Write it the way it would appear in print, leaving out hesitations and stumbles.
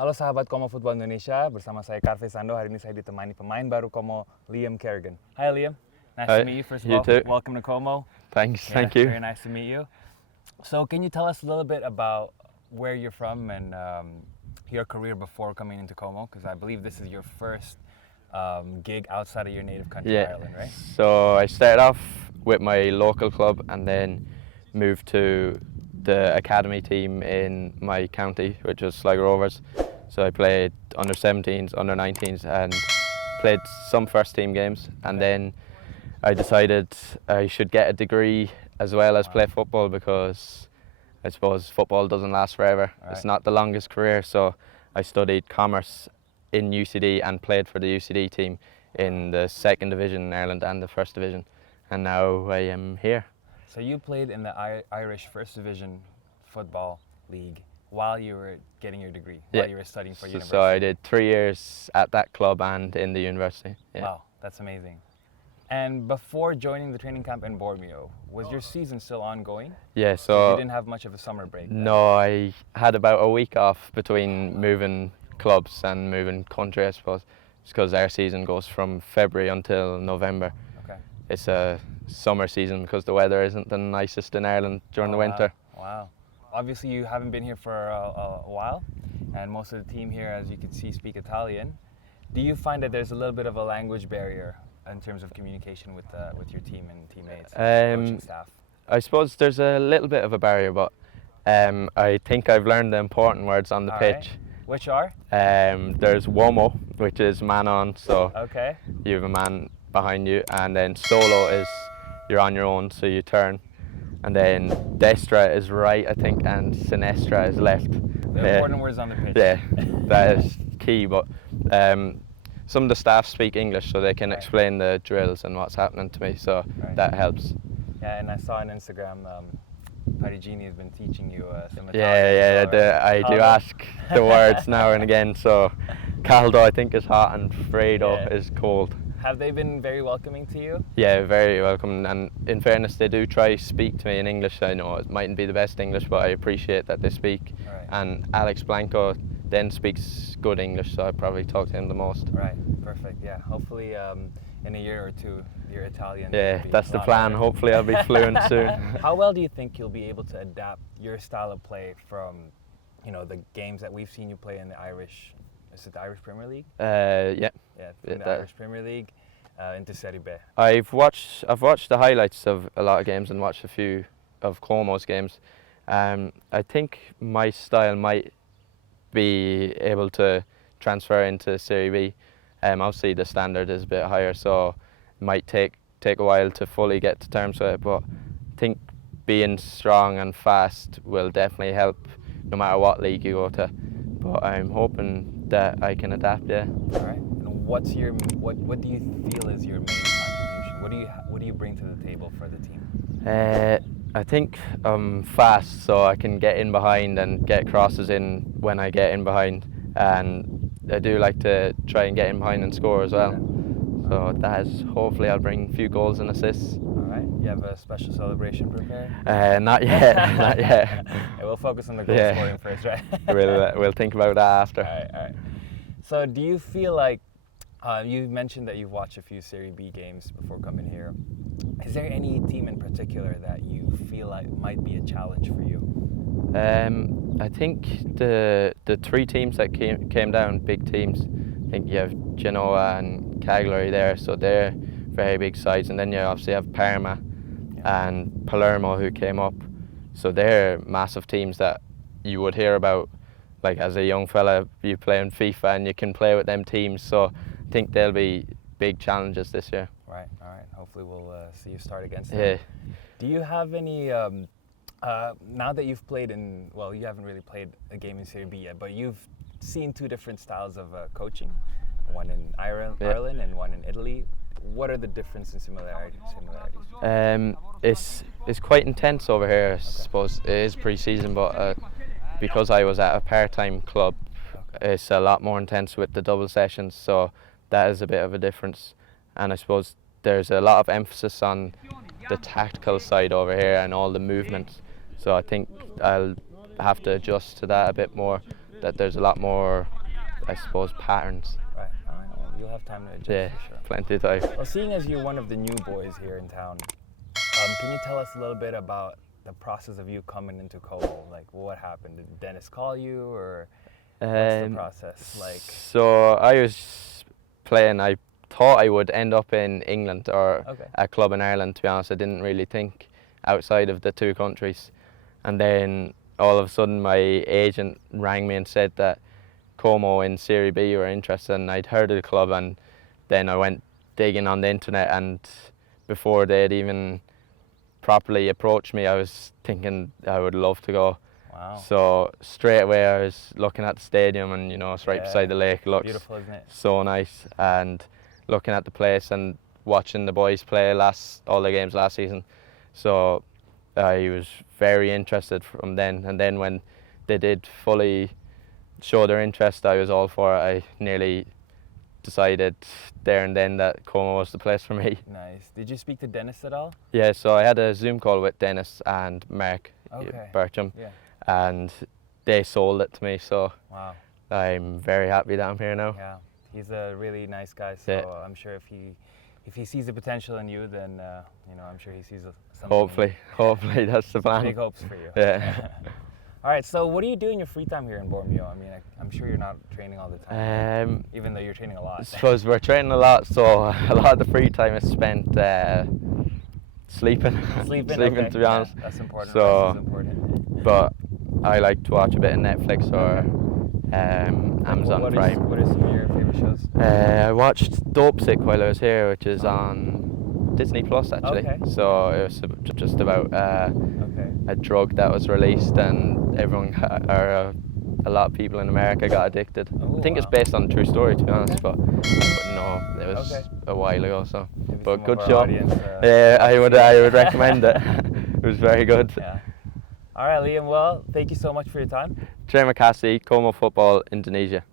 Halo sahabat Como Football Indonesia, bersama saya Sando. Hari ini saya ditemani pemain baru Como, Kerrigan. Hi Liam, nice Hi, to meet you first of you all. too. Welcome to Como. Thanks, Yeah, thank you. Very nice to meet you. So can you tell us a little bit about where you're from and your career before coming into Como? Because I believe this is your first gig outside of your native country, Ireland, right? So I started off with my local club and then moved to the academy team in my county, which was Sligo Rovers. So I played under 17s, under 19s and played some first team games, and then I decided I should get a degree as well as play football, because I suppose football doesn't last forever. Right. It's not the longest career, so I studied commerce in UCD and played for the UCD team in the second division in Ireland and the first division, and now I am here. So you played in the Irish First Division Football League while you were getting your degree, while you were studying for university. So I did 3 years at that club and in the university. Yeah. Wow, that's amazing. And before joining the training camp in Bormio, was your season still ongoing? Yeah, You so didn't have much of a summer break then? no, I had about a week off between moving clubs and moving country, I suppose. It's because our season goes from February until November. Okay. It's a summer season because the weather isn't the nicest in Ireland during the winter. Wow. Obviously you haven't been here for a while, and most of the team here, as you can see, speak Italian. Do you find that there's a little bit of a language barrier in terms of communication with your team and teammates, coaching staff? I suppose there's a little bit of a barrier, but I think I've learned the important words on the pitch. Right. Which are? There's uomo, which is man on, so Okay. you have a man behind you, and then solo is you're on your own, so you turn. And then destra is right, I think, and sinistra is left. The important words on the pitch. Yeah, that is key, but some of the staff speak English, so they can explain the drills and what's happening to me, so that helps. Yeah, and I saw on Instagram, Parigini has been teaching you some Italian. I do ask the words now and again, so caldo I think is hot and freddo is cold. Have they been very welcoming to you? Yeah, very welcome, and in fairness they do try to speak to me in English. I know it mightn't be the best English, but I appreciate that they speak. Right. And Alex Blanco then speaks good English, so I probably talk to him the most. Right, perfect, yeah. Hopefully in a year or two your Italian Yeah, will be that's the a lot plan. better. Hopefully I'll be fluent soon. How well do you think you'll be able to adapt your style of play from, the games that we've seen you play in the Irish, is it the Irish Premier League? Yeah. Yeah, from the Irish Premier League into Serie B. I've watched the highlights of a lot of games and watched a few of Como's games. I think my style might be able to transfer into Serie B. Obviously the standard is a bit higher, so it might take a while to fully get to terms with it, but I think being strong and fast will definitely help no matter what league you go to. But I'm hoping that I can adapt, yeah. All right. And what do you feel is your main contribution? What do you bring to the table for the team? I think I'm fast, so I can get in behind and get crosses in when I get in behind, and I do like to try and get in behind and score as well. So that is, hopefully I'll bring a few goals and assists. All right. You have a special celebration prepared? Not yet, not yet. Yeah, we'll focus on the goal scoring first, right? We'll think about that after. All right. So do you feel like, you mentioned that you've watched a few Serie B games before coming here. Is there any team in particular that you feel like might be a challenge for you? I think the 3 teams that came down, big teams. I think you have Genoa and Cagliari there, so they're very big sides, and then you obviously have Parma and Palermo who came up, so they're massive teams that you would hear about. Like as a young fella, you play in FIFA and you can play with them teams, so I think they'll be big challenges this year. Right, all right. Hopefully we'll see you start against them. Yeah. Do you have any, now that you've played you haven't really played a game in Serie B yet, but you've seen 2 different styles of coaching, one in Ireland and one in Italy. What are the differences and similarities? It's quite intense over here, I suppose. It is pre-season, but because I was at a part-time club, it's a lot more intense with the double sessions, so that is a bit of a difference. And I suppose there's a lot of emphasis on the tactical side over here and all the movements, so I think I'll have to adjust to that a bit more. that there's a lot more, I suppose, patterns. Right. Well, you'll have time to adjust. Yeah, For sure. plenty of time. Well, seeing as you're one of the new boys here in town, can you tell us a little bit about the process of you coming into Como? Like, what happened? Did Dennis call you, or what's the process like? So I was playing. I thought I would end up in England or a club in Ireland. To be honest, I didn't really think outside of the two countries. And then all of a sudden, my agent rang me and said that Como in Serie B were interested, and I'd heard of the club. And then I went digging on the internet, and before they'd even properly approached me, I was thinking I would love to go. Wow. So straight away I was looking at the stadium, and it's right beside the lake. It looks beautiful, isn't it? So nice. And looking at the place and watching the boys play all the games last season. So I was very interested from then. And then when they did fully show their interest, I was all for it. I nearly decided there and then that Como was the place for me. Nice. Did you speak to Dennis at all? Yeah, so I had a Zoom call with Dennis and Mark Bircham, and they sold it to me, so wow. I'm very happy that I'm here now. Yeah, he's a really nice guy, so I'm sure if he sees the potential in you, then I'm sure he sees something. Hopefully that's the plan. Big hopes for you. Yeah. All right, so what do you do in your free time here in Bormio? I mean, I'm sure you're not training all the time, even though you're training a lot. I suppose we're training a lot, so a lot of the free time is spent sleeping. Sleeping, to be honest. That's important. So, that's important. But I like to watch a bit of Netflix or Amazon Prime. What are some of your favorite shows? I watched Dope Sick while I was here, which is on Disney Plus actually. So it was just about a drug that was released, and everyone a lot of people in America got addicted. I think it's based on a true story, to be honest, but no, it was a while ago. So, maybe but good show. Audience, yeah, I would recommend it. It was very good. Yeah. All right, Liam. Well, thank you so much for your time. Trey McCassie, Como Football, Indonesia.